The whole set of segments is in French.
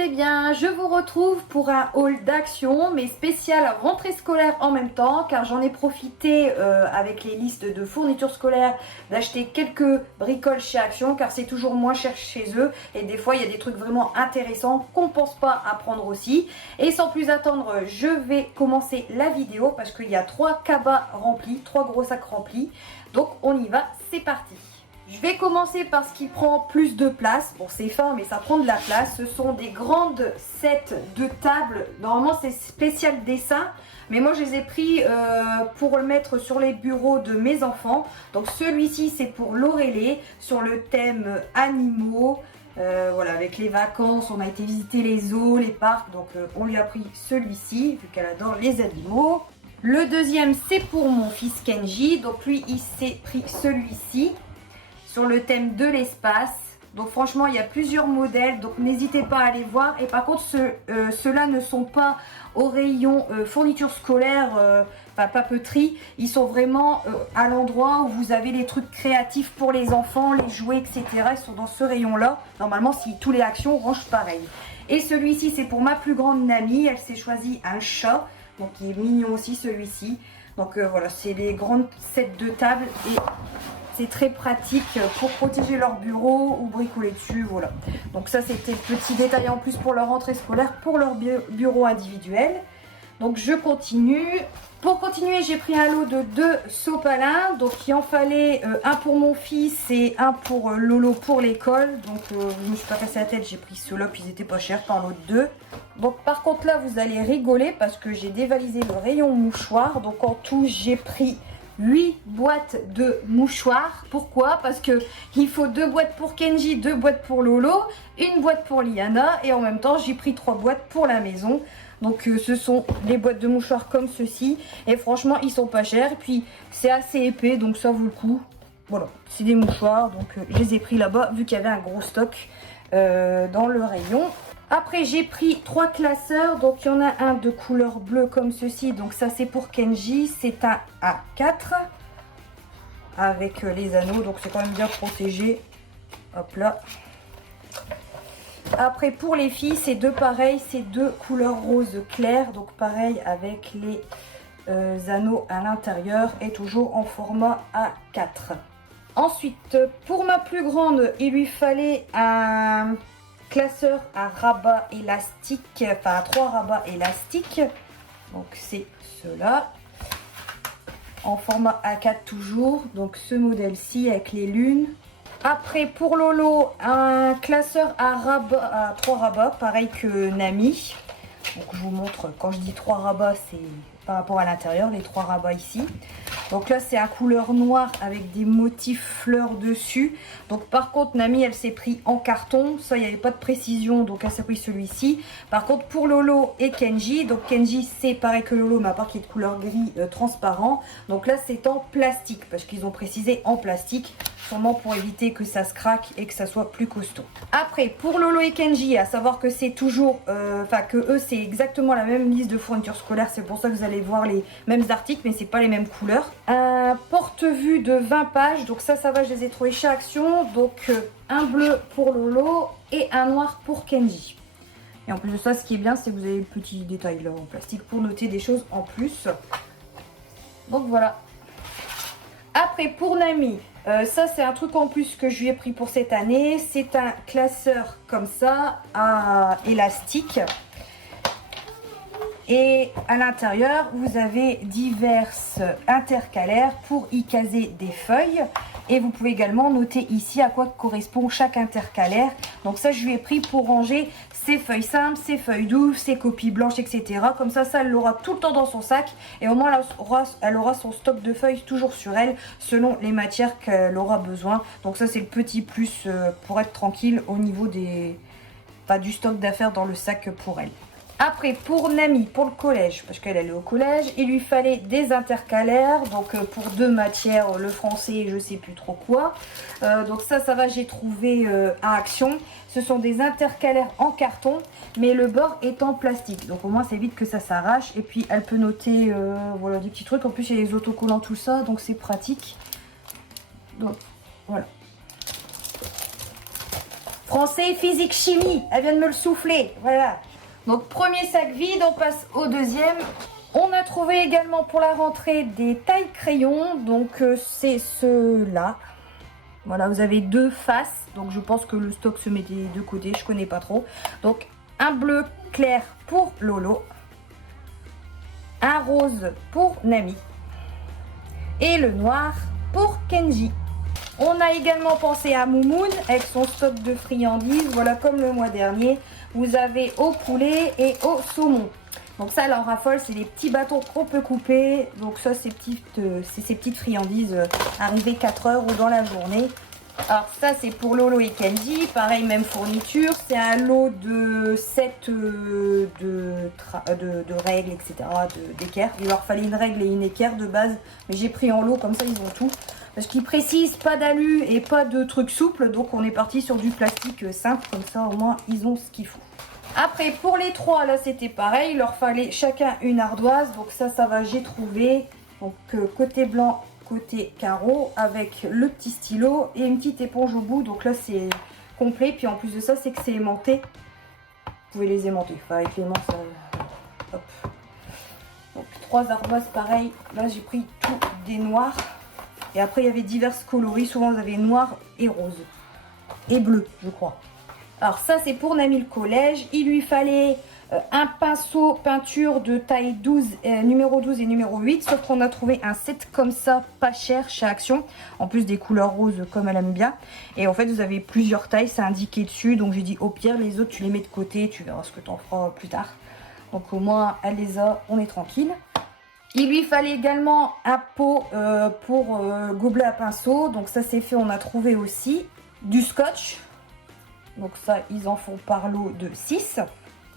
allez bien, je vous retrouve pour un haul d'action mais spécial rentrée scolaire en même temps car j'en ai profité avec les listes de fournitures scolaires d'acheter quelques bricoles chez Action car c'est toujours moins cher chez eux et des fois il y a des trucs vraiment intéressants qu'on ne pense pas à prendre aussi. Et sans plus attendre, je vais commencer la vidéo parce qu'il y a 3 cabas remplis, 3 gros sacs remplis, donc on y va, c'est parti. Je vais commencer par ce qui prend plus de place. Bon, c'est fin, mais ça prend de la place. Ce sont des grandes sets de table. Normalement, c'est spécial dessin. Mais moi, je les ai pris pour le mettre sur les bureaux de mes enfants. Donc, celui-ci, c'est pour Laurélie, sur le thème animaux. Voilà, avec les vacances, on a été visiter les zoos, les parcs. Donc, on lui a pris celui-ci, vu qu'elle adore les animaux. Le deuxième, c'est pour mon fils Kenji. Donc, lui, il s'est pris celui-ci, sur le thème de l'espace. Donc franchement il y a plusieurs modèles, donc n'hésitez pas à aller voir. Et par contre ceux-là ne sont pas au rayon fourniture scolaire, enfin papeterie. Ils sont vraiment à l'endroit où vous avez les trucs créatifs pour les enfants, les jouets, etc. Ils sont dans ce rayon là. Normalement si tous les actions rangent pareil. Et celui-ci c'est pour ma plus grande Nami. Elle s'est choisi un chat, donc il est mignon aussi celui-ci. Donc voilà, c'est les grandes sets de table et c'est très pratique pour protéger leur bureau ou bricoler dessus, voilà. Donc ça c'était le petit détail en plus pour leur rentrée scolaire, pour leur bureau individuel. Donc je continue. Pour continuer, j'ai pris un lot de 2 sopalins. Donc il en fallait un pour mon fils et un pour Lolo pour l'école. Donc je me suis pas cassé la tête, j'ai pris ceux-là, puis ils étaient pas chers par l'autre 2. Donc par contre là, vous allez rigoler parce que j'ai dévalisé le rayon mouchoir. Donc en tout, j'ai pris 8 boîtes de mouchoirs. Pourquoi? Parce que il faut 2 boîtes pour Kenji, 2 boîtes pour Lolo, une boîte pour Liana et en même temps j'ai pris 3 boîtes pour la maison. Donc ce sont des boîtes de mouchoirs comme ceci et franchement ils sont pas chers et puis c'est assez épais donc ça vaut le coup. Voilà, c'est des mouchoirs donc je les ai pris là-bas vu qu'il y avait un gros stock dans le rayon. Après j'ai pris 3 classeurs, donc il y en a un de couleur bleue comme ceci, donc ça c'est pour Kenji, c'est un A4 avec les anneaux, donc c'est quand même bien protégé. Hop là. Après pour les filles c'est 2 pareils, c'est 2 couleurs rose clair, donc pareil avec les anneaux à l'intérieur et toujours en format A4. Ensuite pour ma plus grande il lui fallait un classeur à rabat élastique, enfin à 3 rabats élastiques, donc c'est ceux-là en format A4 toujours, donc ce modèle-ci avec les lunes. Après pour Lolo un classeur à 3 rabats pareil que Nami, donc je vous montre, quand je dis 3 rabats c'est par rapport à l'intérieur, les 3 rabats ici. Donc là c'est à couleur noire avec des motifs fleurs dessus. Donc par contre Nami elle s'est pris en carton, ça il n'y avait pas de précision donc elle s'est pris celui-ci. Par contre pour Lolo et Kenji, donc Kenji c'est pareil que Lolo mais à part qu'il est de couleur gris transparent. Donc là c'est en plastique parce qu'ils ont précisé en plastique, sûrement pour éviter que ça se craque et que ça soit plus costaud. Après pour Lolo et Kenji, à savoir que c'est toujours, enfin que eux c'est exactement la même liste de fournitures scolaires, c'est pour ça que vous allez voir les mêmes articles mais c'est pas les mêmes couleurs. Un porte-vue de 20 pages, donc ça va, je les ai trouvés chez Action, donc un bleu pour Lolo et un noir pour Kenji. Et en plus de ça, ce qui est bien, c'est que vous avez le petit détail là en plastique pour noter des choses en plus. Donc voilà. Après pour Nami, ça c'est un truc en plus que je lui ai pris pour cette année, c'est un classeur comme ça à élastique. Et à l'intérieur, vous avez diverses intercalaires pour y caser des feuilles. Et vous pouvez également noter ici à quoi correspond chaque intercalaire. Donc ça, je lui ai pris pour ranger ses feuilles simples, ses feuilles douces, ses copies blanches, etc. Comme ça, elle l'aura tout le temps dans son sac. Et au moins, elle aura son stock de feuilles toujours sur elle, selon les matières qu'elle aura besoin. Donc ça, c'est le petit plus pour être tranquille au niveau du stock d'affaires dans le sac pour elle. Après pour Nami, pour le collège, parce qu'elle est au collège, il lui fallait des intercalaires, donc pour 2 matières, le français et je sais plus trop quoi. Donc ça va, j'ai trouvé à Action. Ce sont des intercalaires en carton, mais le bord est en plastique. Donc au moins ça évite que ça s'arrache. Et puis elle peut noter voilà, des petits trucs. En plus il y a les autocollants, tout ça, donc c'est pratique. Donc voilà. Français, physique, chimie. Elle vient de me le souffler. Voilà. Donc premier sac vide, on passe au deuxième. On a trouvé également pour la rentrée des tailles crayons. Donc c'est ceux-là. Voilà, vous avez deux faces. Donc je pense que le stock se met des deux côtés. Je connais pas trop. Donc un bleu clair pour Lolo. Un rose pour Nami. Et le noir pour Kenji. On a également pensé à Moumoun avec son stock de friandises. Voilà, comme le mois dernier, vous avez au poulet et au saumon. Donc ça, là, en raffole, c'est les petits bâtons qu'on peut couper. Donc ça, c'est ces petites friandises arrivées 4 heures ou dans la journée. Alors ça, c'est pour Lolo et Kenji. Pareil, même fourniture. C'est un lot de 7 de règles, etc. d'équerre. Il leur fallait une règle et une équerre de base. Mais j'ai pris en lot, comme ça, ils ont tout. Parce qu'ils précisent pas d'alu et pas de trucs souples. Donc on est parti sur du plastique simple. Comme ça, au moins, ils ont ce qu'il faut. Après, pour les trois, là, c'était pareil. Il leur fallait chacun une ardoise. Donc ça va, j'ai trouvé. Donc côté blanc, côté carreau, avec le petit stylo et une petite éponge au bout. Donc là, c'est complet. Puis en plus de ça, c'est que c'est aimanté. Vous pouvez les aimanter. Enfin, avec l'aimant, ça... Hop. Donc 3 ardoises, pareil. Là, j'ai pris tout des noirs. Et après, il y avait divers coloris. Souvent, vous avez noir et rose. Et bleu, je crois. Alors ça, c'est pour Nami le collège. Il lui fallait un pinceau peinture de taille 12, numéro 12 et numéro 8. Sauf qu'on a trouvé un set comme ça, pas cher, chez Action. En plus des couleurs roses comme elle aime bien. Et en fait, vous avez plusieurs tailles, c'est indiqué dessus. Donc j'ai dit, au pire, les autres, tu les mets de côté. Tu verras ce que tu en feras plus tard. Donc au moins, elle les a, on est tranquille. Il lui fallait également un pot pour gobelet à pinceau. Donc ça, c'est fait, on a trouvé aussi. Du scotch. Donc ça, ils en font par lot de 6.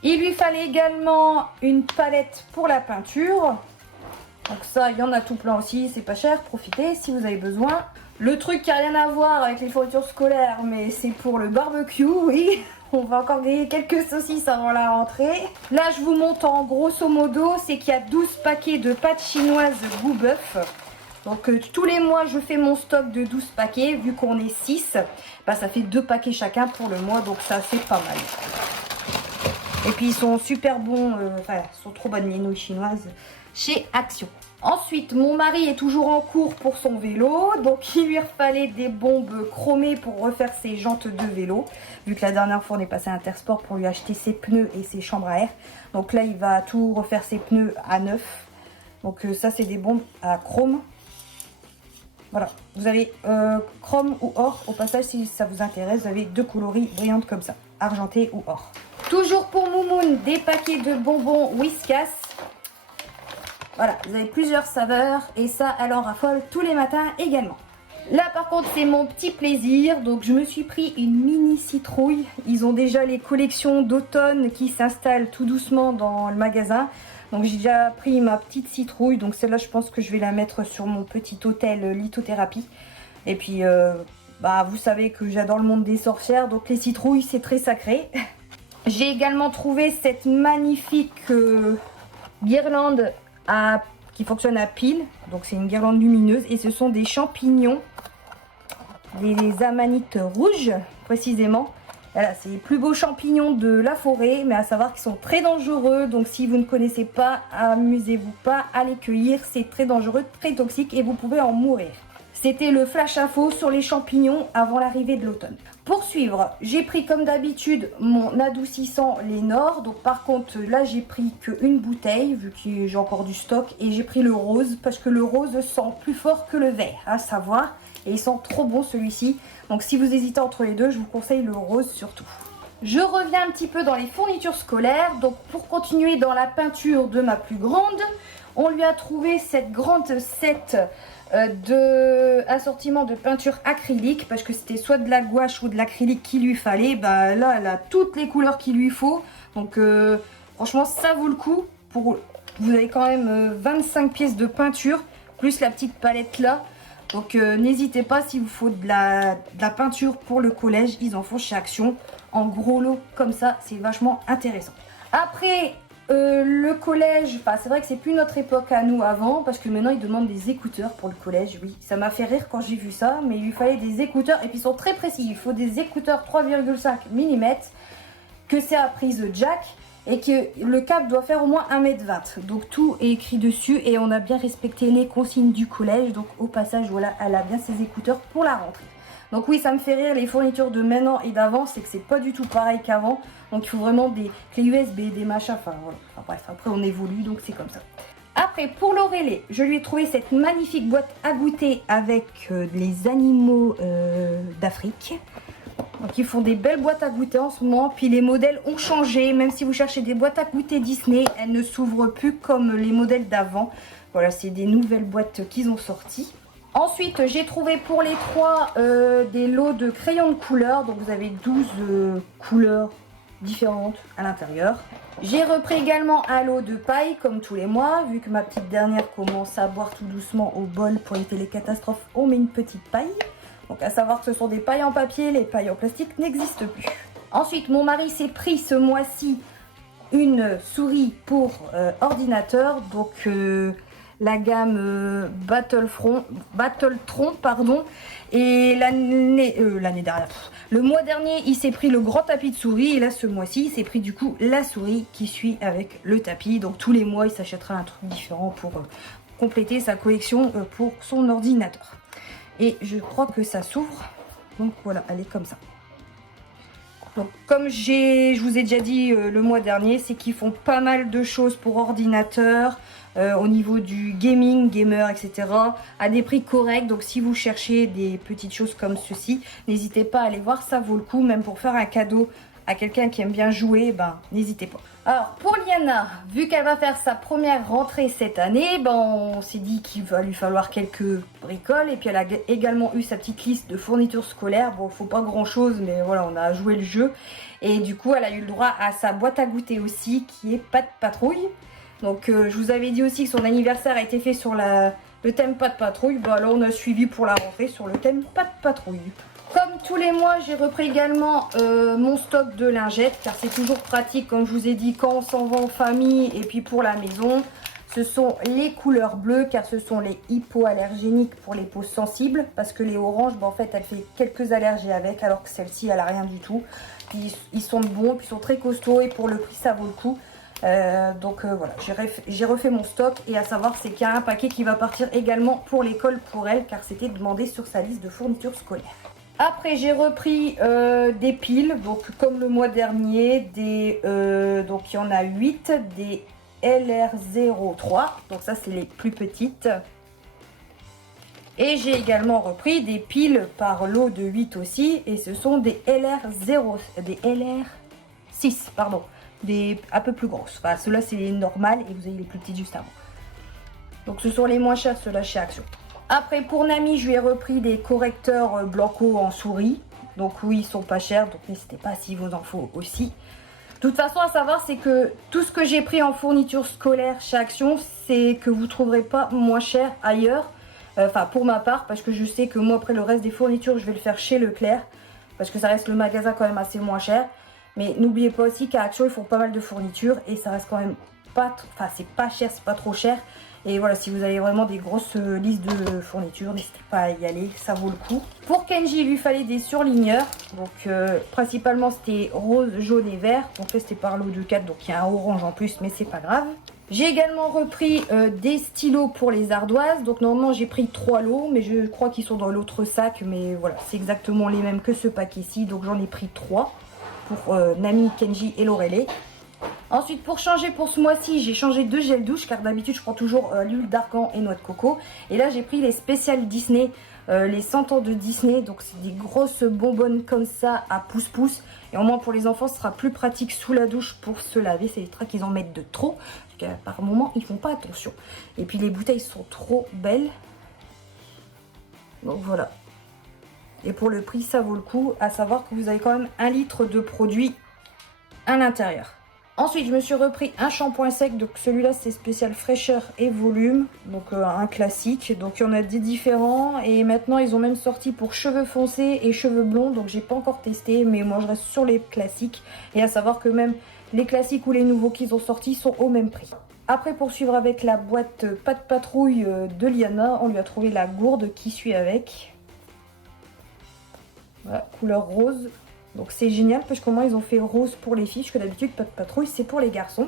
Il lui fallait également une palette pour la peinture. Donc ça, il y en a tout plein aussi, c'est pas cher, profitez si vous avez besoin. Le truc qui n'a rien à voir avec les fournitures scolaires, mais c'est pour le barbecue, oui. On va encore griller quelques saucisses avant la rentrée. Là, je vous montre en grosso modo, c'est qu'il y a 12 paquets de pâtes chinoises goût bœuf. Donc tous les mois, je fais mon stock de 12 paquets. Vu qu'on est 6, bah, ça fait 2 paquets chacun pour le mois. Donc ça, c'est pas mal. Et puis, ils sont super bons. Enfin, ils sont trop bonnes les nouilles chinoises chez Action. Ensuite, mon mari est toujours en cours pour son vélo. Donc, il lui fallait des bombes chromées pour refaire ses jantes de vélo. Vu que la dernière fois, on est passé à Intersport pour lui acheter ses pneus et ses chambres à air. Donc là, il va tout refaire ses pneus à neuf. Donc ça, c'est des bombes à chrome. Voilà, vous avez chrome ou or. Au passage, si ça vous intéresse, vous avez 2 coloris brillantes comme ça, argenté ou or. Toujours pour Moumoun, des paquets de bonbons Whiskas. Voilà, vous avez plusieurs saveurs et ça, elle en raffole tous les matins également. Là, par contre, c'est mon petit plaisir. Donc, je me suis pris une mini citrouille. Ils ont déjà les collections d'automne qui s'installent tout doucement dans le magasin. Donc j'ai déjà pris ma petite citrouille, donc celle-là je pense que je vais la mettre sur mon petit hôtel lithothérapie. Et puis bah, vous savez que j'adore le monde des sorcières, donc les citrouilles c'est très sacré. J'ai également trouvé cette magnifique guirlande qui fonctionne à pile, donc c'est une guirlande lumineuse et ce sont des champignons, des amanites rouges précisément. Voilà, c'est les plus beaux champignons de la forêt, mais à savoir qu'ils sont très dangereux. Donc si vous ne connaissez pas, amusez-vous pas à les cueillir. C'est très dangereux, très toxique et vous pouvez en mourir. C'était le flash info sur les champignons avant l'arrivée de l'automne. Pour suivre, j'ai pris comme d'habitude mon adoucissant Lénore. Donc par contre, là j'ai pris qu'une bouteille, vu que j'ai encore du stock. Et j'ai pris le rose, parce que le rose sent plus fort que le vert, à savoir. Et il sent trop bon celui-ci. Donc si vous hésitez entre les deux, je vous conseille le rose surtout. Je reviens un petit peu dans les fournitures scolaires. Donc pour continuer dans la peinture de ma plus grande, on lui a trouvé cette grande set de assortiment de peinture acrylique. Parce que c'était soit de la gouache ou de l'acrylique qu'il lui fallait. Bah là, elle a toutes les couleurs qu'il lui faut. Donc franchement, ça vaut le coup. Vous avez quand même 25 pièces de peinture, plus la petite palette là. Donc n'hésitez pas, s'il vous faut de la peinture pour le collège, ils en font chez Action. En gros lot comme ça, c'est vachement intéressant. Après, le collège, enfin c'est vrai que c'est plus notre époque à nous avant, parce que maintenant ils demandent des écouteurs pour le collège, oui. Ça m'a fait rire quand j'ai vu ça, mais il lui fallait des écouteurs, et puis ils sont très précis, il faut des écouteurs 3,5 mm, que c'est à prise jack, et que le câble doit faire au moins 1,20 m. Donc tout est écrit dessus, et on a bien respecté les consignes du collège, donc au passage, voilà, elle a bien ses écouteurs pour la rentrée. Donc oui, ça me fait rire, les fournitures de maintenant et d'avant, c'est que c'est pas du tout pareil qu'avant. Donc il faut vraiment des clés USB, des machins, enfin voilà. Enfin, bref, après on évolue, donc c'est comme ça. Après, pour l'Aurélie, je lui ai trouvé cette magnifique boîte à goûter avec les animaux d'Afrique. Donc ils font des belles boîtes à goûter en ce moment. Puis les modèles ont changé, même si vous cherchez des boîtes à goûter Disney, elles ne s'ouvrent plus comme les modèles d'avant. Voilà, c'est des nouvelles boîtes qu'ils ont sorties. Ensuite, j'ai trouvé pour les trois des lots de crayons de couleur. Donc vous avez 12 couleurs différentes à l'intérieur. J'ai repris également un lot de paille comme tous les mois. Vu que ma petite dernière commence à boire tout doucement au bol pour éviter les catastrophes, on met une petite paille. Donc à savoir que ce sont des pailles en papier, les pailles en plastique n'existent plus. Ensuite, mon mari s'est pris ce mois-ci une souris pour ordinateur. Donc la gamme Battletron, pardon. Et l'année dernière, le mois dernier, il s'est pris le grand tapis de souris. Et là, ce mois-ci, il s'est pris du coup la souris qui suit avec le tapis. Donc tous les mois, il s'achètera un truc différent pour compléter sa collection pour son ordinateur. Et je crois que ça s'ouvre. Donc voilà, elle est comme ça. Donc comme je vous ai déjà dit le mois dernier, c'est qu'ils font pas mal de choses pour ordinateur, au niveau du gaming, gamer, etc. à des prix corrects. Donc si vous cherchez des petites choses comme ceci, n'hésitez pas à aller voir, ça vaut le coup. Même pour faire un cadeau à quelqu'un qui aime bien jouer, ben n'hésitez pas. Alors pour Liana, vu qu'elle va faire sa première rentrée cette année, ben on s'est dit qu'il va lui falloir quelques bricoles. Et puis elle a également eu sa petite liste de fournitures scolaires. Bon, faut pas grand chose, mais voilà, on a joué le jeu. Et du coup, elle a eu le droit à sa boîte à goûter aussi, qui est Pas de patrouille. Donc je vous avais dit aussi que son anniversaire a été fait sur le thème Pas de patrouille. Ben là, on a suivi pour la rentrée sur le thème Pas de patrouille. Comme tous les mois, j'ai repris également mon stock de lingettes, car c'est toujours pratique, comme je vous ai dit, quand on s'en va en famille et puis pour la maison. Ce sont les couleurs bleues, car ce sont les hypoallergéniques pour les peaux sensibles, parce que les oranges, ben, en fait, elle fait quelques allergies avec, alors que celle-ci, elle a rien du tout. Ils sont bons, puis ils sont très costauds, et pour le prix, ça vaut le coup. Donc voilà, j'ai refait mon stock, et à savoir, c'est qu'il y a un paquet qui va partir également pour l'école pour elle, car c'était demandé sur sa liste de fournitures scolaires. Après, j'ai repris des piles, donc comme le mois dernier, donc il y en a 8, des LR03, donc ça c'est les plus petites. Et j'ai également repris des piles par lot de 8 aussi, et ce sont des LR6, pardon, des un peu plus grosses. Enfin, ceux-là c'est les normales, et vous avez les plus petites juste avant. Donc ce sont les moins chers, ceux-là chez Action. Après, pour Nami, je lui ai repris des correcteurs Blanco en souris. Donc oui, ils sont pas chers, donc n'hésitez pas si vous en faut aussi. De toute façon, à savoir, c'est que tout ce que j'ai pris en fourniture scolaire chez Action, c'est que vous ne trouverez pas moins cher ailleurs. Enfin, pour ma part, parce que je sais que moi, après le reste des fournitures, je vais le faire chez Leclerc. Parce que ça reste le magasin quand même assez moins cher. Mais n'oubliez pas aussi qu'à Action, ils font pas mal de fournitures. Et ça reste quand même pas... Enfin, c'est pas cher, c'est pas trop cher. Et voilà, si vous avez vraiment des grosses listes de fournitures, n'hésitez pas à y aller, ça vaut le coup. Pour Kenji, il lui fallait des surligneurs. Donc principalement c'était rose, jaune et vert. Donc là c'était par lot de 4, donc il y a un orange en plus, mais c'est pas grave. J'ai également repris des stylos pour les ardoises. Donc normalement j'ai pris 3 lots, mais je crois qu'ils sont dans l'autre sac. Mais voilà, c'est exactement les mêmes que ce paquet-ci. Donc j'en ai pris 3 pour Nami, Kenji et Lorelai. Ensuite, pour changer pour ce mois-ci, j'ai changé de gel douche, car d'habitude je prends toujours l'huile d'argan et noix de coco. Et là j'ai pris les spéciales Disney, les 100 ans de Disney. Donc c'est des grosses bonbonnes comme ça à pouce-pouce. Et au moins pour les enfants ce sera plus pratique sous la douche pour se laver. C'est des trucs qu'ils en mettent de trop, parce que par moment ils font pas attention. Et puis les bouteilles sont trop belles. Donc voilà. Et pour le prix ça vaut le coup, à savoir que vous avez quand même 1 litre de produit à l'intérieur. Ensuite, je me suis repris un shampoing sec. Donc celui-là, c'est spécial fraîcheur et volume. Donc un classique. Donc il y en a des différents. Et maintenant, ils ont même sorti pour cheveux foncés et cheveux blonds. Donc j'ai pas encore testé. Mais moi, je reste sur les classiques. Et à savoir que même Les classiques ou les nouveaux qu'ils ont sortis sont au même prix. Après, pour suivre avec la boîte Pas de patrouille de Liana, on lui a trouvé la gourde qui suit avec. Voilà, couleur rose. Donc c'est génial parce que comment ils ont fait rose pour les filles, parce que d'habitude Pas de patrouille c'est pour les garçons.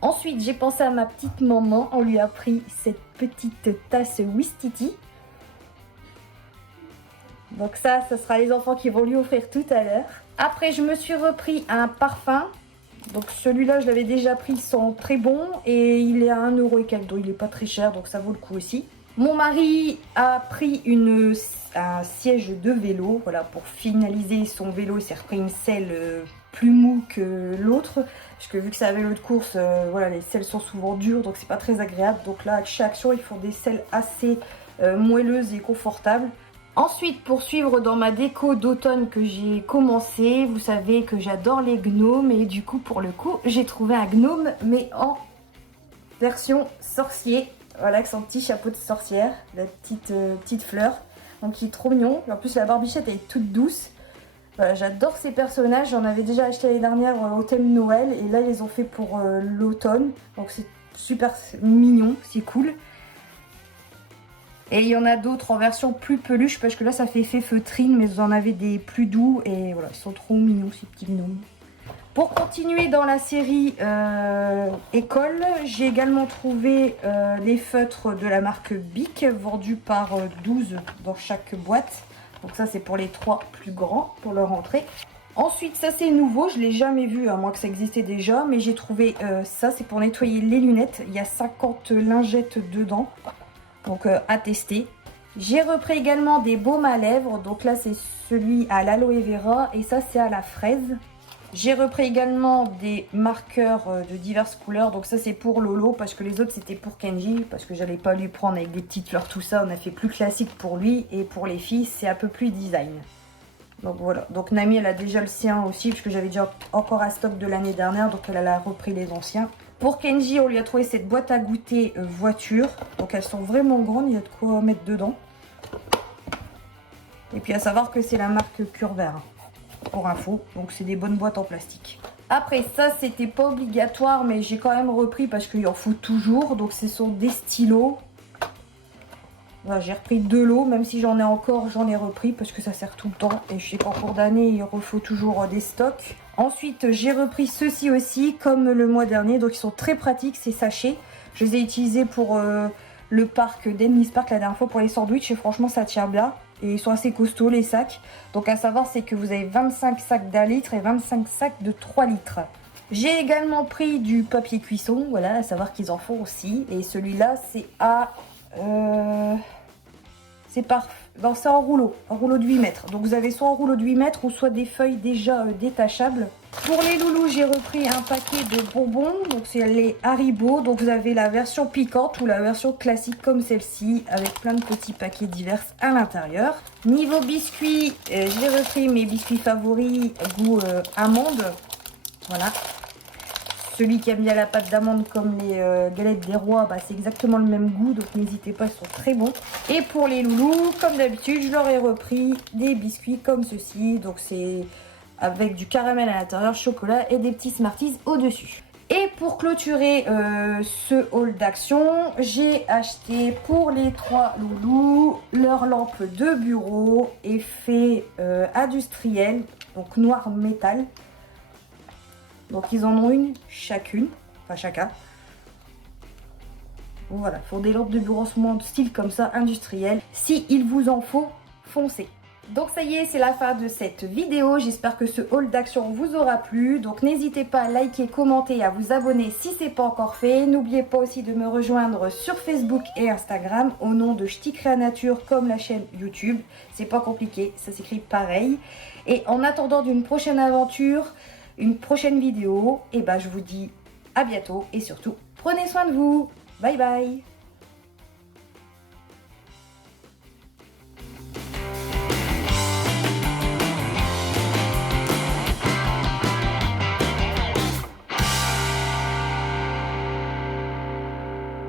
Ensuite, j'ai pensé à ma petite maman, on lui a pris cette petite tasse Wistiti. Donc ça sera les enfants qui vont lui offrir tout à l'heure. Après, je me suis repris un parfum. Donc celui-là, je l'avais déjà pris, il sent très bon et il est à 1 € et quelques, donc il n'est pas très cher, donc ça vaut le coup aussi. Mon mari a pris un siège de vélo, voilà, pour finaliser son vélo, il s'est repris une selle plus mou que l'autre. Parce que vu que c'est un vélo de course, voilà, les selles sont souvent dures, donc c'est pas très agréable. Donc là, chez Action, ils font des selles assez moelleuses et confortables. Ensuite, pour suivre dans ma déco d'automne que j'ai commencé, vous savez que j'adore les gnomes et du coup, pour le coup, j'ai trouvé un gnome mais en version sorcier. Voilà, avec son petit chapeau de sorcière, la petite fleur. Donc il est trop mignon. En plus, la barbichette elle est toute douce. Voilà, j'adore ces personnages. J'en avais déjà acheté l'année dernière au thème Noël et là, ils les ont fait pour l'automne. Donc c'est super mignon, c'est cool. Et il y en a d'autres en version plus peluche parce que là ça fait effet feutrine, mais vous en avez des plus doux et voilà, ils sont trop mignons ces petits gnomes. Pour continuer dans la série école, j'ai également trouvé les feutres de la marque Bic vendus par 12 dans chaque boîte. Donc ça c'est pour les 3 plus grands pour leur entrée. Ensuite, ça c'est nouveau, je ne l'ai jamais vu, à moins que ça existait déjà, mais j'ai trouvé ça, c'est pour nettoyer les lunettes. Il y a 50 lingettes dedans. Donc à tester. J'ai repris également des baumes à lèvres. Donc là c'est celui à l'aloe vera et ça c'est à la fraise. J'ai repris également des marqueurs de diverses couleurs. Donc ça c'est pour Lolo parce que les autres c'était pour Kenji. Parce que j'allais pas lui prendre avec des petites fleurs tout ça. On a fait plus classique pour lui. Et pour les filles c'est un peu plus design. Donc voilà. Donc Nami elle a déjà le sien aussi. Parce que j'avais déjà encore un stock de l'année dernière. Donc elle a repris les anciens. Pour Kenji, on lui a trouvé cette boîte à goûter voiture. Donc elles sont vraiment grandes, il y a de quoi mettre dedans. Et puis à savoir que c'est la marque Curver, pour info. Donc c'est des bonnes boîtes en plastique. Après ça, c'était pas obligatoire, mais j'ai quand même repris parce qu'il en faut toujours. Donc ce sont des stylos. Voilà, j'ai repris 2 lots, même si j'en ai encore, j'en ai repris parce que ça sert tout le temps. Et je sais qu'en cours d'année, il refaut toujours des stocks. Ensuite, j'ai repris ceux-ci aussi, comme le mois dernier. Donc, ils sont très pratiques, ces sachets. Je les ai utilisés pour le parc d'Ennis Park la dernière fois pour les sandwichs. Et franchement, ça tient bien. Et ils sont assez costauds, les sacs. Donc, à savoir, c'est que vous avez 25 sacs d'1 litre et 25 sacs de 3 litres. J'ai également pris du papier cuisson. Voilà, à savoir qu'ils en font aussi. Et celui-là, c'est à... c'est en rouleau de 8 mètres. Donc vous avez soit en rouleau de 8 mètres ou soit des feuilles déjà détachables. Pour les loulous, j'ai repris un paquet de bonbons. Donc c'est les Haribo. Donc vous avez la version piquante ou la version classique comme celle-ci avec plein de petits paquets divers à l'intérieur. Niveau biscuits, j'ai repris mes biscuits favoris goût amande. Voilà. Celui qui aime bien la pâte d'amande comme les galettes des rois, bah, c'est exactement le même goût. Donc n'hésitez pas, ils sont très bons. Et pour les loulous, comme d'habitude, je leur ai repris des biscuits comme ceci. Donc c'est avec du caramel à l'intérieur, chocolat et des petits Smarties au-dessus. Et pour clôturer ce haul d'action, j'ai acheté pour les 3 loulous leur lampe de bureau effet industriel, donc noir métal. Donc ils en ont une chacune, enfin chacun. Bon, voilà, il faut des lampes de bureau en ce moment de style comme ça, industriel. Si il vous en faut, foncez. Donc ça y est, c'est la fin de cette vidéo. J'espère que ce haul d'action vous aura plu. Donc n'hésitez pas à liker, commenter et à vous abonner si ce n'est pas encore fait. N'oubliez pas aussi de me rejoindre sur Facebook et Instagram au nom de Ch'ti Créanature comme la chaîne YouTube. C'est pas compliqué, ça s'écrit pareil. Et en attendant d'une prochaine aventure, une prochaine vidéo, et ben je vous dis à bientôt et surtout prenez soin de vous. Bye bye.